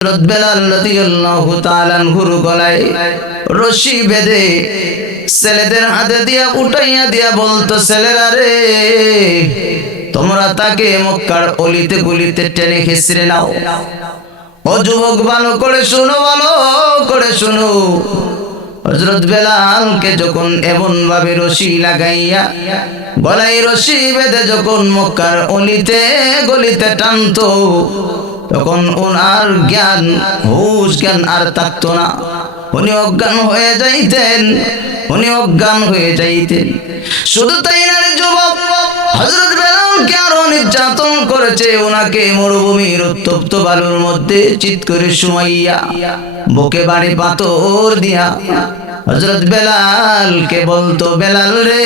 হযরত বেলাল রাদিয়াল্লাহু তাআলা আনহুর গলায় রশি বেঁধে ছেলেদের হাতে দিয়া উঠাইয়া দিয়া বলতো, ছেলেরা রে, তোমরা তাকে মক্কার অলিতে গলিতে টেনে হিঁচড়ে নাও। ও যুবক, ভালো করে শুনো, ভালো করে শুনো। হযরত বেলালকে যখন এমন ভাবে রশি লাগাইয়া গলায় রশি বেঁধে যখন মক্কার অলিতে গলিতে টানতো, তখন ওনার জ্ঞান হুঁশ জ্ঞান আর থাকতো না। উনি অজ্ঞান হয়ে যাইতেন, উনি অজ্ঞান হয়ে যাইতেন। শুধু তাই না রে যুবক, হযরত বেলালকে আরো নির্যাতন করেছে। ওনাকে মরুভূমির উত্তপ্ত বালুর মধ্যে চিৎ করে শুমাইয়া বুকে বাড়ি পাথর দিয়া হযরত বেলালকে বলতো, বেলাল রে,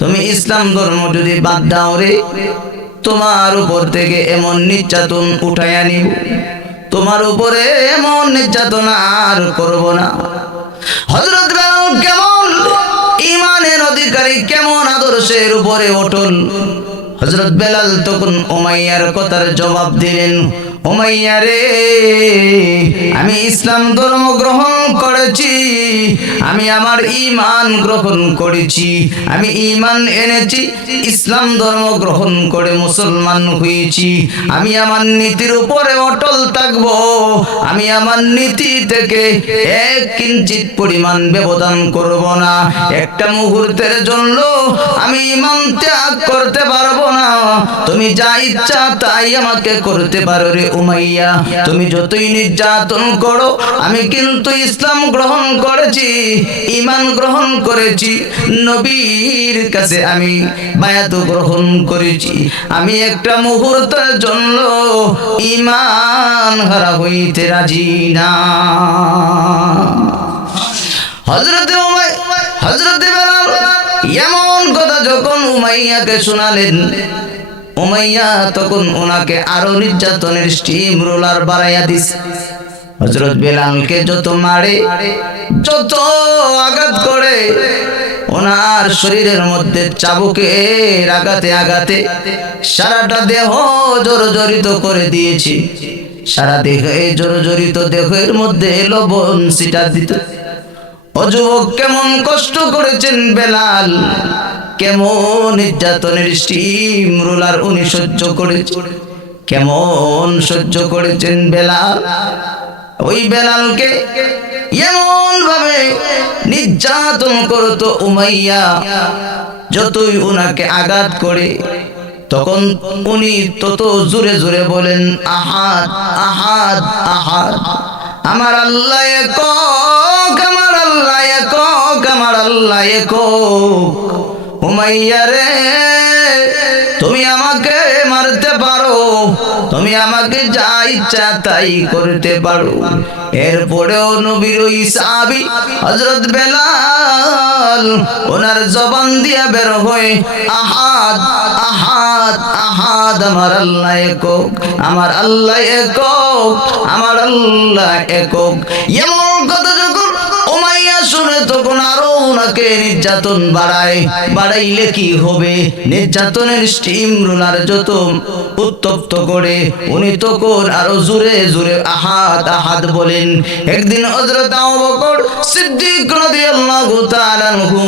তুমি ইসলাম ধর্ম যদি বাদ দাও রে, তোমার উপর থেকে এমন নির্যাতন উঠাইয়া নিব, তোমার উপরে এমন নির্যাতন আর করব না। হযরত বেলাল কেমন ঈমানের অধিকারী, কেমন আদর্শের উপরে অটল। হযরত বেলাল তখন উমাইয়ার কথার জবাব দিলেন, উমাইয়া রে, আমি ইসলাম ধর্ম গ্রহণ করেছি, আমি আমার ঈমান গ্রহণ করেছি, আমি ঈমান এনেছি, ইসলাম ধর্ম গ্রহণ করে মুসলমান হয়েছি। আমি আমার নীতির উপরে অটল থাকব, আমি আমার নীতি থেকে এক কিঞ্চিত পরিমাণ ব্যবধান করব না। একটা মুহূর্তের জন্য আমি ঈমান ত্যাগ করতে পারবো না। তুমি যা ইচ্ছা তাই আমাকে করতে পারো রে উমাইয়া, তুমি যতই নির্যাতন করো, আমি কিন্তু ইসলাম গ্রহণ করেছি, ঈমান গ্রহণ করেছি, নবীর কাছে আমি বায়াত গ্রহণ করেছি। আমি একটা মুহূর্তের জন্য ঈমান হারা হইতে রাজি না। হযরত বেলাল এমন কথা যখন উমাইয়াকে শোনালেন, উমাইয়া তখন ওনাকে আরো নির্যাতনের স্টিম রোলার বাড়াইয়া দিছে। হযরত বেলালকে যত মারে, যত আঘাত করে, ওনার শরীরের মধ্যে চাবুকের আঘাতে আঘাতে সারাটা দেহ জর্জরিত করে দিয়েছে। সারা দেহে জর্জরিত দেহের মধ্যে লবণ ছিটা দিত। ও যুবক, কেমন কষ্ট করেছেন বেলাল, কেমন নির্যাতনের স্টিম রোলার উনি সহ্য করেছেন, কেমন সহ্য করেছেন বেলাল। ওই বেলালকে এমন ভাবে নির্যাতন করতো উমাইয়া, যতই উনাকে আঘাত করে তখন উনি তত জোরে জোরে বলেন, আহাদ আহাদ আহাদ, আমার আল্লাহ একক, আমার আল্লাহ একক, আমার আল্লাহ একক। উমাইয়া রে, তুমি আমাকে মারতে পারো, তুমি আমাকে যা ইচ্ছা তাই করতে পারো। এরপরেও নবীর ওই সাহাবী হযরত বেলাল ওনার জবান দিয়া বের হয়ে আহাদ আহাদ আহাদ, আমার আল্লাহ একক, আমার আল্লাহ একক, আমার আল্লাহ একক। এমন কথা যখন উমাইয়া শুনে তখন আরো ওনাকে নির্যাতন বাড়াইলে কি হবে, নির্যাতনের স্টিম রোলার যত উত্তপ্ত করে উনি তখন আরো জোরে জোরে আহাদ আহাদ বলেন। একদিন হযরত আবু বকর সিদ্দিক রাদিয়াল্লাহু তাআলা আনহু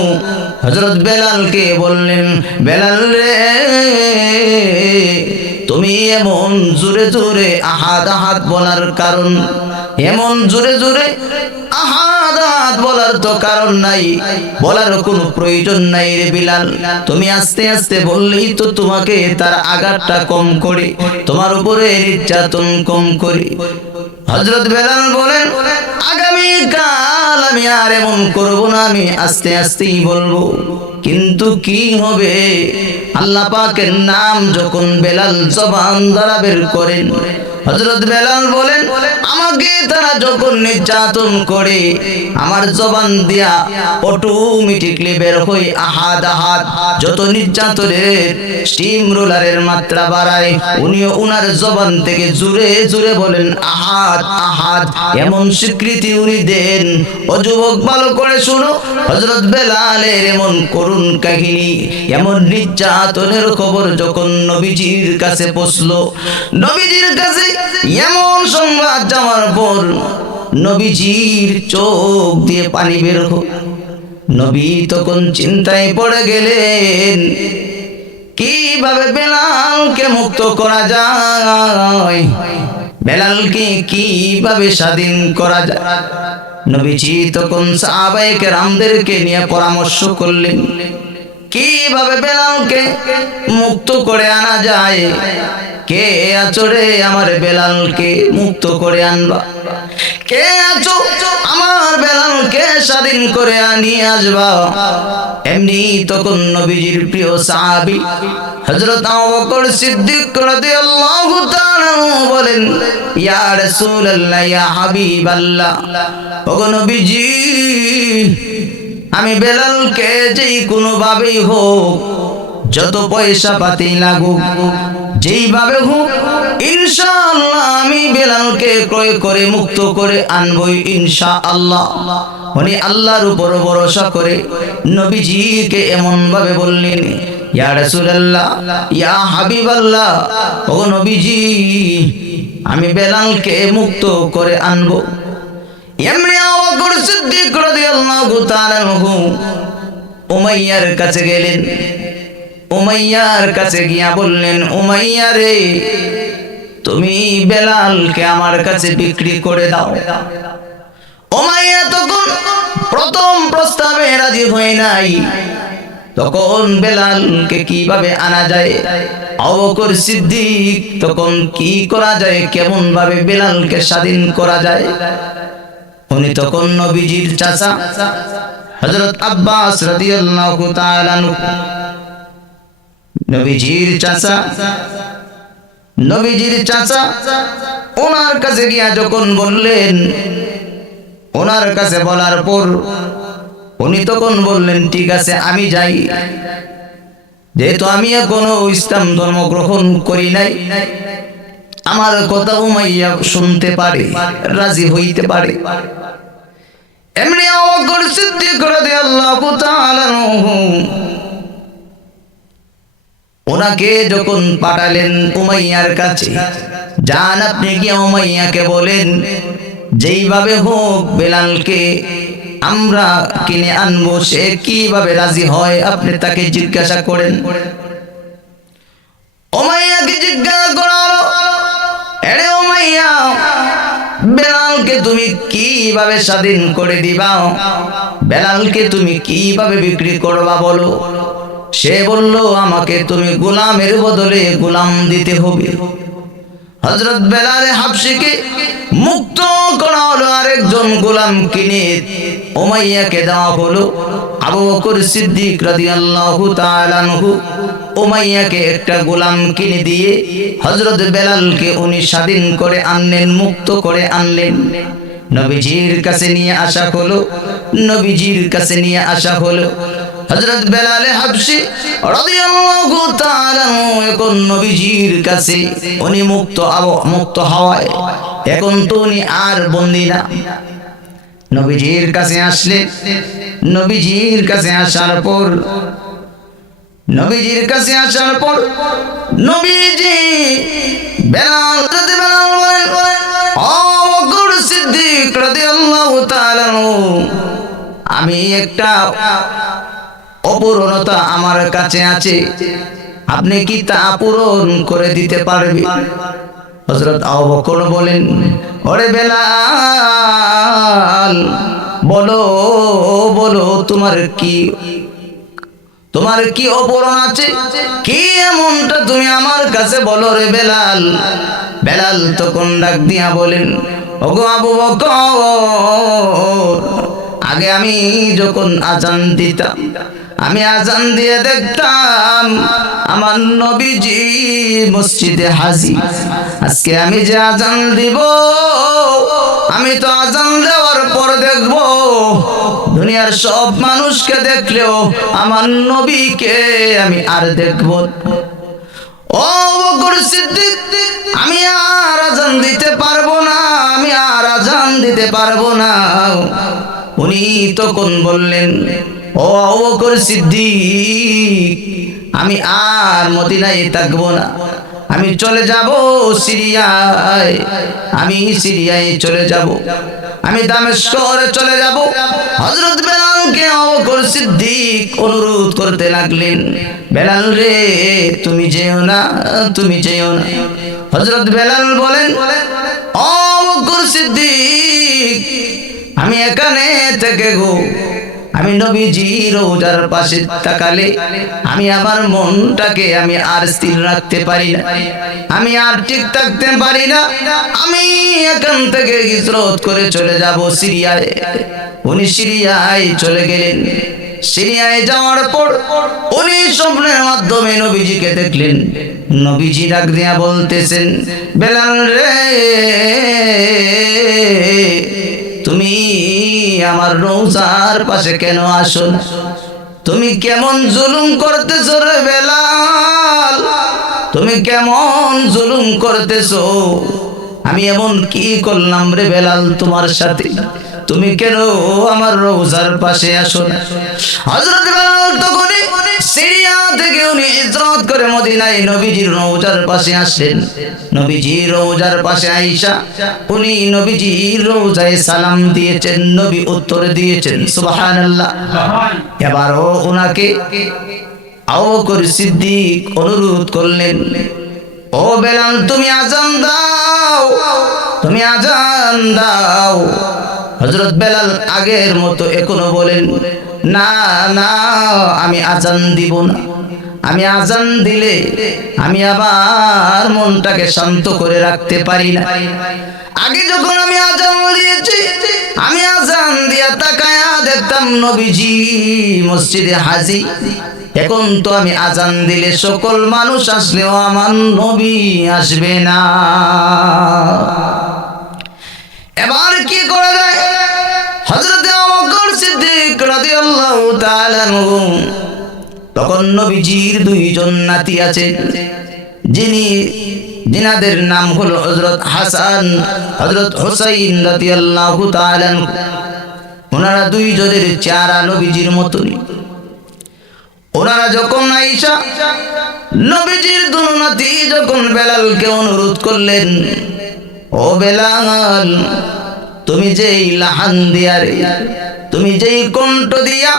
হযরত বেলালকে বললেন, বেলাল রে, তুমি এমন জোরে জোরে আহাদ আহাদ বলার কারণ, এমন জোরে জোরে আহাদ আহাদ বলার তো কারণ নাই, বলার কোনো প্রয়োজন নাই রে বিলাল। তুমি আস্তে আস্তে বললেই তো তোমাকে তার আঘাতটা কম করে, তোমার উপরে নির্যাতন কম করে। হযরত বেলাল বলেন, আগামী কাল আমি আর এমন করব না, আমি আস্তে আস্তেই বলবো। কিন্তু কি হবে, আল্লাহ পাকের নাম যখন বেলাল জবান দ্বারা বের করেন, হযরত বেলাল বলেন, আমাকে তারা যখন নির্যাতন করে আমার জবান দিয়া অটোমেটিকলি বের হই আহাদ আহাদ। যত নির্যাতনের স্টিম রোলারের মাত্রা বাড়ায়, উনিও উনার জবান থেকে জোরে জোরে বলেন আহাদ আহাদ, এমন স্বীকৃতি উনি দেন। ও যুবক, ভালো করে শুনো, হযরত বেলালের এমন করুণ কাহিনী, এমন নির্যাতনের খবর যখন নবীজির কাছে পৌঁছলো, নবীজির কাছে এমন সংবাদ যাওয়ার পর নবীজির চোখ দিয়ে পানি বের হলো। নবী তখন চিন্তায় পড়ে গেলেন, কিভাবে বেলালকে মুক্ত করা যায়, বেলালকে কিভাবে স্বাধীন করা যায়। নবীজি তখন সাহাবায়ে কেরামদেরকে নিয়ে পরামর্শ করলেন, কিভাবে বেলালকে মুক্ত করে আনা যায়। কে আছো রে আমার বেলালকে মুক্ত করে আনবা, কে আছো আমার বেলালকে স্বাধীন করে নিয়ে আসবা। এমনি তখন নবীজির প্রিয় সাহাবী হযরত আবু বকর সিদ্দিক রাদিয়াল্লাহু তাআলা বলেন, ইয়া রাসূলুল্লাহ, ইয়া হাবিবাল্লাহ, ওগো নবীজি, আমি বেলালকে যেই কোনো ভাবেই হোক, যত পয়সা পাতি লাগুক, যেইভাবে হোক, ইনশাআল্লাহ আমি বেলালকে ক্রয় করে মুক্ত করে আনবই ইনশাআল্লাহ। উনি আল্লাহর উপর ভরসা করে নবীজিকে এমন ভাবে বললেন, ইয়া রাসূলুল্লাহ, ইয়া হাবিবাল্লাহ, ও নবীজি, আমি বেলালকে মুক্ত করে আনবো। এমনি আবু বকর সিদ্দিক রাদিয়াল্লাহু তাআলা উমাইয়ার কাছে গেলেন। উমাইয়ার কাছে গিয়া বললেন, উমাইয়া রে, তুমি বেলালকে আমার কাছে বিক্রি করে দাও। উমাইয়া তখন প্রথম প্রস্তাবে রাজি হয় নাই। তখন বেলালকে কিভাবে আনা যায়, আবু বকর সিদ্দিক তখন কি করা যায়, কেমন ভাবে বেলালকে স্বাধীন করা যায়। উনি তখন নবীজির চাচা হযরত আব্বাস রাদিয়াল্লাহু তাআলা নবীজির চাচা ওনার কাছে গিয়া যখন বললেন, ওনার কাছে বলার পর উনি তখন বললেন, ঠিক আছে আমি যাই, যেহেতু আমি এখনো ইসলাম ধর্ম গ্রহণ করি নাই, আমার কথা উমাইয়া শুনতে পারে, রাজি হইতে পারে। এমনি আবু বকর সিদ্দিক রাদিয়াল্লাহু তাআলা ওনাকে যখন পাঠালেন উমাইয়ার কাছে, যান আপনি গিয়ে উমাইয়াকে বলেন, যেইভাবে হোক বেলালকে আমরা কিনে আনবো, সে কিভাবে রাজি হয় আপনি তাকে জিজ্ঞাসা করেন। উমাইয়াকে জিজ্ঞাসা করা হলো, এরে উমাইয়া, বেলালকে তুমি কিভাবে স্বাধীন করে দিবা, বেলালকে তুমি কিভাবে বিক্রি করবা বলো। সে বলল, আমাকে তুমি গোলামের বদলে গোলাম দিতে হবে। হযরত বেলাল হাবশীকে মুক্ত করা হলো, আরেকজন গোলাম কিনে উমাইয়াকে দেওয়া হলো। আবু বকর সিদ্দিক রাদিয়াল্লাহু তাআলা আনহু উমাইয়াকে একটা গোলাম কিনে দিয়ে হযরত বেলালকে উনি স্বাধীন করে আনলেন, মুক্ত করে আনলেন। নবীজির কাছে নিয়ে আসা হলো, নবীজির কাছে নিয়ে আসা হলো। হযরত বেলাল হাবশী রাদিয়াল্লাহু তাআলা এখন নবীজির কাছে উনি মুক্ত হওয়ায় এখন তো উনি আর বন্দী না। নবীজির কাছে আসলেন। নবীজির কাছে আসার পর নবীজি বেলাল বলেন, আবু বকর সিদ্দিক রাদিয়াল্লাহু তাআলা, আমি একটা অপূর্ণতা আমার কাছে আছে, আপনি কি তা পূরণ করে দিতে পারবেন? হযরত আবু বকর বলেন, ওরে বেলাল, বলো বলো, তোমার কি অপূরণ আছে, কি এমনটা তুমি আমার কাছে বলো রে বেলাল। বেলাল তখন ডাক দিয়া বলেন, ওগো আবু বকর, আগে আমি যখন আজান দিতাম, আমি আজান দিয়ে দেখতাম আমার নবীজি মসজিদে হাজির। আজকে আমি যে আজান দিব, আমি তো আজান দেওয়ার পর দেখব দুনিয়ার সব মানুষকে দেখলেও আমার নবীকে আমি আর দেখব। ও বকর সিদ্দিক, আমি আর আজান দিতে পারবো না, আমি আর আজান দিতে পারবো না। উনি তখন বললেন, ও আবু বকর সিদ্দিক, আমি আর মদিনায় থাকবো না, আমি চলে যাব সিরিয়ায়, আমি সিরিয়ায় চলে যাব, আমি দামেস্কে চলে যাব। হযরত বেলালকে আবু বকর সিদ্দিক অনুরোধ করতে লাগলেন, বেলাল রে তুমি যেও না, তুমি যেও না। হযরত বেলাল বলেন, ও আবু বকর সিদ্দিক, আমি এখানে থেকে গো, আমি নবীজির রওজার পাশে তাকালে আমি আমার মনটাকে আমি আর স্থির রাখতে পারি না, আমি আর ঠিক থাকতে পারি না, আমি এখান থেকে হিজরত করে চলে যাব সিরিয়ায়। উনি সিরিয়ায় চলে গেলেন। সিরিয়ায় যাওয়ার পর উনি স্বপ্নের মাধ্যমে নবীজিকে দেখলেন। নবীজি ডাক দিয়া বলতেছেন, বেলাল রে তুমি আমার রওজার পাশে কেন আসো না? তুমি কেমন জুলুম করতেছো রে বেলাল, তুমি কেমন জুলুম করতেছো? আমি এমন কি করলাম রে বেলাল তোমার সাথে, তুমি কেন আমার রওজার পাশে আসো না? হযরত বেলাল তখন সিরিয়া থেকে উনি হিজরত করে মদিনায় নবীজির রওজার পাশে আসলেন। নবীজির রওজার পাশে আয়েশা উনি নবীজির রওজায় সালাম দিয়েছেন, নবী উত্তর দিয়েছেন সুবহানাল্লাহ। এবারও উনাকে আবু বকর সিদ্দিক অনুরোধ করলেন, ও বেলাল তুমি আযান দাও, তুমি আযান দাও। হযরত বেলাল আগের মতো এখনো বলেন, না না আমি আযান দিব না, আমি আযান দিলে আমি আবার মনটাকে শান্ত করে রাখতে পারি না। আগে যখন আমি আযান দিয়েছি, আমি আযান দিয়া তাকায়া দেখতাম নবীজি মসজিদে হাজির, এখন তো আমি আযান দিলে সকল মানুষ আসলেও আমার নবী আসবে না, এবার কি করে দেয়? হযরত আবু বকর সিদ্দিক রাদিয়াল্লাহু তাআলা আনহু তখন নবীজির দুইজন নাতি আছে, যিনাদের নাম হলো হযরত হাসান, হযরত হুসাইন রাদিয়াল্লাহু তাআলা আনহু। ওনারা দুইজনের চেহারা নবীজির মতই। ওনারা যখন আয়েশা নবীজির দুই নাতি যখন বেলালকে অনুরোধ করলেন, ও বেলাল তুমি যেই লাহান দিয়া রে, তুমি যেই কণ্ঠ দিয়া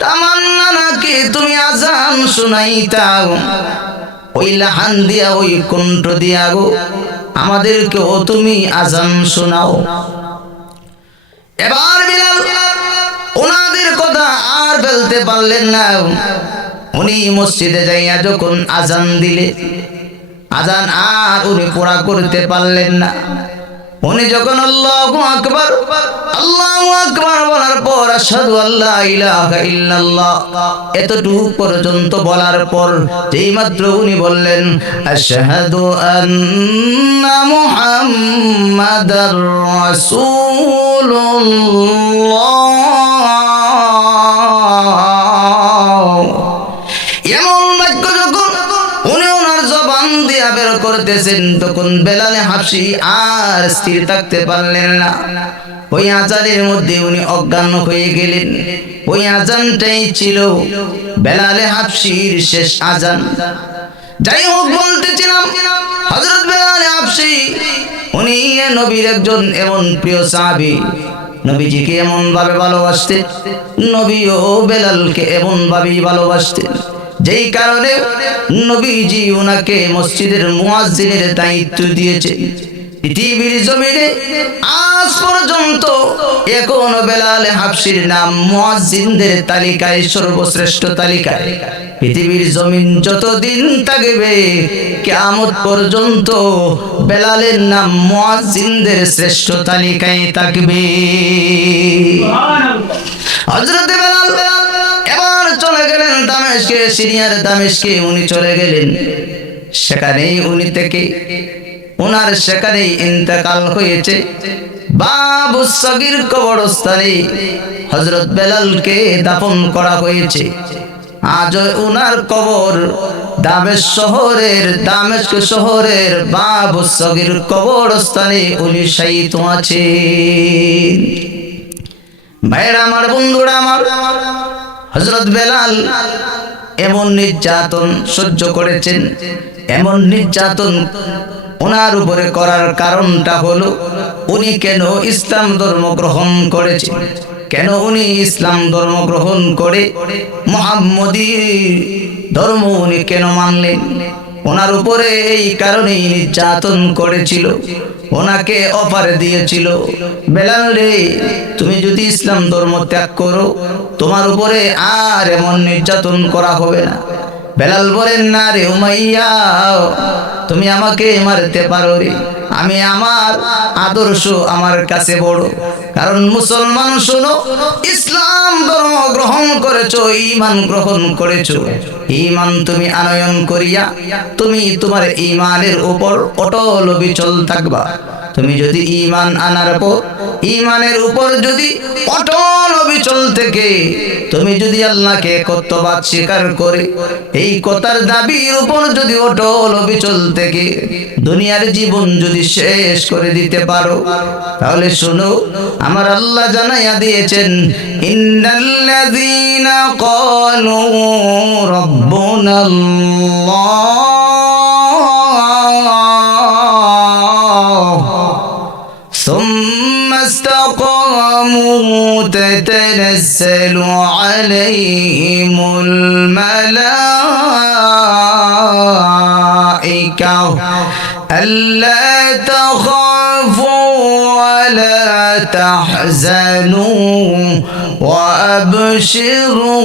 তামান্না নাকি তুমি আযান শুনাইতাও, ওই লাহান দিয়া ওই কণ্ঠ দিয়া গো আমাদেরকেও তুমি আযান শোনাও। এবার বেলাল ওনাদের কথা আর বলতে পারলেন না। উনি মসজিদে যাইয়া যখন আযান দিলে, আযান আর উনি পুরা করতে পারলেন না। উনি যখন আল্লাহু আকবার বলার পর আশহাদু আল্লা ইলাহা ইল্লাল্লাহ এতটুকু পর্যন্ত বলার পর যেই মাত্র উনি বললেন আশহাদু আন্না মুহাম্মাদার রাসূলুল্লাহ, এমন বাক্য যখন উনি ওনার জবান দিয়া বের করতেছেন, তখন বেলাল হাবশী আর স্থির থাকতে পারলেন না। ওই আযানের মধ্যে উনি অজ্ঞান হয়ে গেলেন। ওই আযানটাই ছিল বেলাল হাবশীর শেষ আযান। যাই হোক, বলতেছিলাম হযরত বেলাল হাবশী উনি নবীর একজন এমন প্রিয় সাহাবী, নবীজিকে এমন ভাবে ভালোবাসতেন, নবীও বেলালকে এমন ভাবেই ভালোবাসতেন, যেই কারণে নবীজি ওনাকে মসজিদের মুয়াজ্জিনের দায়িত্ব দিয়েছে। পৃথিবীর জমিনে আজ পর্যন্ত এখনো বেলাল হাবশীর নাম মুয়াজ্জিনদের তালিকায় সর্বশ্রেষ্ঠ তালিকায়। পৃথিবীর জমিন যতদিন থাকবে কিয়ামত পর্যন্ত বেলালের নাম মুয়াজ্জিনদের শ্রেষ্ঠ তালিকায় থাকবে। হযরত বেলাল এবার চলে গেলেন দামেস্কে, সিরিয়ার দামেস্কে উনি চলে গেলেন। সেখানেই উনি থেকে ওনার সেখানেই ইন্তেকাল হয়েছে। বাবু সগীর কবরস্থানে হযরত বেলালকে দাফন করা হয়েছে। আজ ওনার কবর দামেস্ক শহরের বাবু সগীর কবরস্থানে উনি শায়িত আছেন। ভাইরা আমার, বন্ধুরা আমার, হযরত বেলাল এমন নির্যাতন সহ্য করেছেন, এমন নির্যাতন ওনার উপরে করার কারণটা হলো উনি কেন ইসলাম ধর্ম গ্রহণ করেছেন, কেন উনি ইসলাম ধর্ম গ্রহণ করে মুহাম্মদী ধর্ম উনি কেন মানলেন। ওনার উপরে এই কারণেই নির্যাতন করেছিল, ওনাকে অফার দিয়েছিল, বেলাল রে তুমি যদি ইসলাম ধর্ম ত্যাগ করো তোমার উপরে আর এমন নির্যাতন করা হবে না। বেলাল বলেন না রে উমাইয়া, তুমি আমাকে মারতে পারো রে, আমি আমার আদর্শ আমার কাছে বড়। কারণ মুসলমান শোনো, ইসলাম ধর্ম গ্রহণ করেছো, ঈমান গ্রহণ করেছো, ঈমান তুমি আনয়ন করিয়া তুমি তোমার ঈমানের উপর অটল অবিচল থাকবা। তুমি যদি ঈমান আনার পর ঈমানের উপর যদি অটল অবিচল থেকে তুমি যদি আল্লাহকে একত্ববাদ স্বীকার করে এই কথার দাবির উপর যদি অটল অবিচল থেকে দুনিয়ার জীবন যদি শেষ করে দিতে পারো, তাহলে শোনো আমার আল্লাহ জানাইয়া দিয়েছেন, ইন্নাল্লাযীনা ক্বালু রাব্বুনাল্লাহ ثم استقاموا تتنزل عليهم الملائكة ألا تخافوا ولا تحزنوا وأبشروا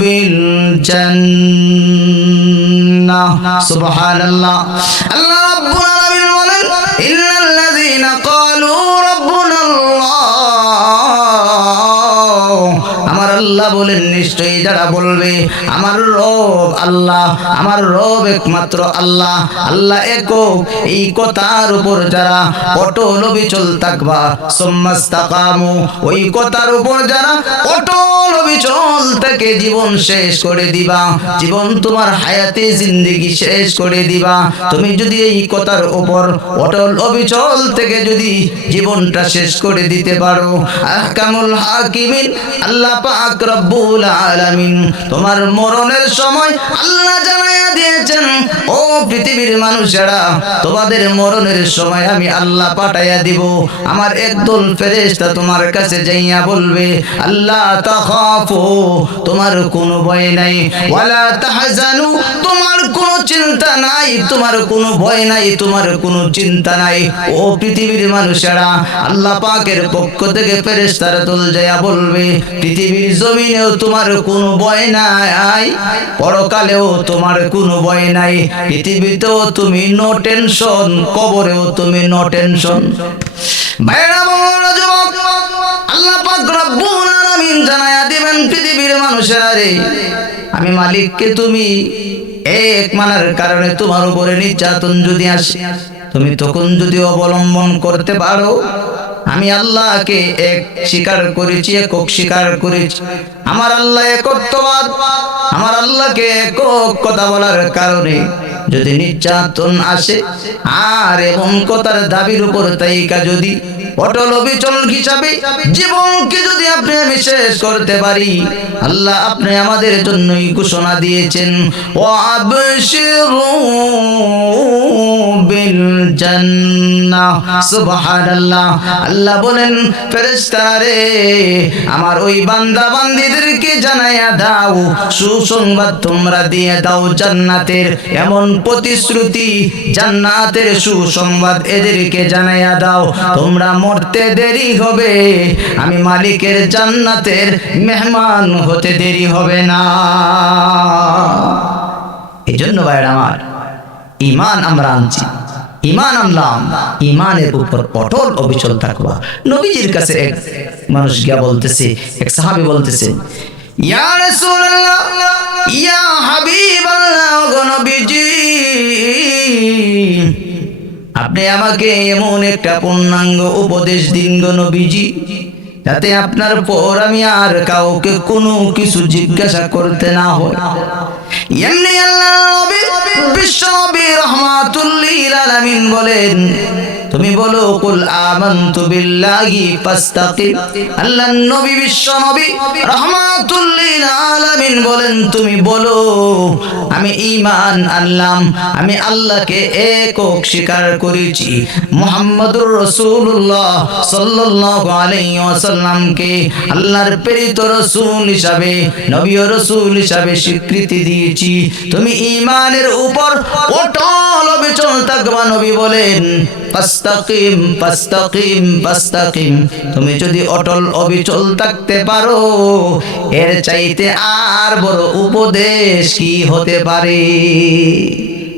بالجنة. سبحان الله. الله رب العالمين إن الذين قالوا ربنا الله, আমার আল্লাহ বলেন নিশ্চয়ই যারা বলবে আমার রব আল্লাহ, আমার রব একমাত্র আল্লাহ, আল্লাহ একক, এই কথার উপর যারা অটল অবিচল থাকবা, সুম্মাস্তাকামু, ওই কথার উপর যারা অটল অবিচল থেকে জীবন শেষ করে দিবা, জীবন তোমার হায়াতে জিন্দেগি শেষ করে দিবা, তুমি যদি এই কথার উপর অটল অবিচল থেকে যদি জীবনটা শেষ করে দিতে পারো, আহকামুল হাকিমিন আল্লাহ পাক রব্বুল আলামিন তোমার মরণের সময় আল্লাহ জানাইয়া দিয়েছেন, ও পৃথিবীর মানুষেরা তোমাদের মরণের সময় আমি আল্লাহ পাঠাইয়া দিব আমার একদল ফেরেশতা তোমার কাছে যাইয়া বলবে, আল্লাহ তাখাফু, তোমার কোনো ভয় নাই, ওয়ালা তাহজানু, তোমার কোনো চিন্তা নাই, তোমার কোনো ভয় নাই, তোমার কোনো চিন্তা নাই। ও পৃথিবীর মানুষেরা আল্লাহ পাকের পক্ষ থেকে ফেরেশতারা দল যাইয়া বলবে, পৃথিবীর জমিনেও তোমার কোনো ভয় নাই, পরকালেও তোমার কোনো ভয় নাই, পৃথিবীতেও তুমি নো টেনশন, কবরেও তুমি নো টেনশন। ভাইরা বড় যুবক, আল্লাহ পাক রব্বুল আলামিন জানায়া দিবেন পৃথিবীর মানুষেরা রে, আমি মালিককে তুমি এক মানার কারণে তোমার উপরে নির্যাতন যদি আসে, তুমি তখন যদি অবলম্বন করতে পারো, আমি আল্লাহকে এক স্বীকার করেছি, একক স্বীকার করেছি, আমার আল্লাহ একত্ববাদ, আমার আল্লাহকে একক কথা বলার কারণে যদি নির্যাতন আসে আর এবং কথার দাবির উপর তাইকা যদি অটল অবিচল হিসাবে জীবনকে যদি আপনি আমি শেষ করতে পারি, আল্লাহ আপনি আমাদের জন্যই ঘোষণা দিয়েছেন, ওয়াবশিরু বিল জান্নাহ। সুবহানাল্লাহ। আল্লাহ বলেন ফেরেশতারা রে, আমার ওই বান্দা বান্দীদেরকে জানাইয়া দাও, সুসংবাদ তোমরা দিয়ে দাও জান্নাতের, এমন প্রতিশ্রুতি, জান্নাতের সুসংবাদ এদেরকে জানাইয়া দাও, তোমরা মরতে দেরি হবে, আমি মালিকের জান্নাতের মেহমান হতে দেরি হবে না। এই জন্য ভাইরা আমার, ঈমান আমরা আনছি, ঈমান আনলাম, ঈমানের উপর অটল অবিচল থাকবা। নবীজির কাছে এক মানুষ গিয়া বলতেছে, এক সাহাবী বলতেছে, ইয়া রাসূলুল্লাহ, ইয়া হাবিবাল্লাহ, গো নবীজি আপনি আমাকে এমন একটা পূর্ণাঙ্গ উপদেশ দিন গো নবীজি, যাতে আপনার পর আমি আর কাউকে কোনো কিছু জিজ্ঞাসা করতে না হয়। এমনি আল্লাহ নবী বিশ্ব নবী রাহমাতুল লিল আলামিন বলেন, তুমি বলো কুল আমানতু বিল্লাহি ফাস্তাকিম। আল্লাহর নবী বিশ্ব নবী রাহমাতুল লিল আলামিন বলেন তুমি বলো আমি ঈমান আনলাম, আমি আল্লাহকে একক স্বীকার করেছি, মুহাম্মদুর রাসূলুল্লাহ সাল্লাল্লাহু আলাইহি ওয়াসাল্লামকে আল্লাহর প্রেরিত রাসূল হিসাবে, নবী ও রাসূল হিসাবে স্বীকৃতি দিয়েছি। তুমি ঈমানের উপর অটল অবিচল থাকবা। নবী বলেন ফাস্তাকিম ফাস্তাকিম ফাস্তাকিম। তুমি যদি অটল অবিচল থাকতে পারো এর চাইতে আর বড় উপদেশ কি হতে পারে?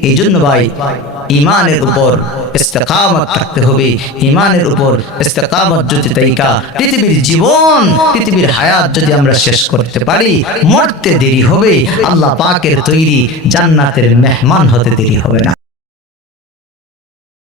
এই জন্য ভাই ঈমানের উপর ইস্তেকামত থাকতে হবে। ঈমানের উপর ইস্তেকামত যদি তাইকা পৃথিবীর জীবন, পৃথিবীর হায়াত যদি আমরা শেষ করতে পারি, মরতে দেরি হবে, আল্লাহ পাকের তৈরি জান্নাতের মেহমান হতে দেরি হবে না।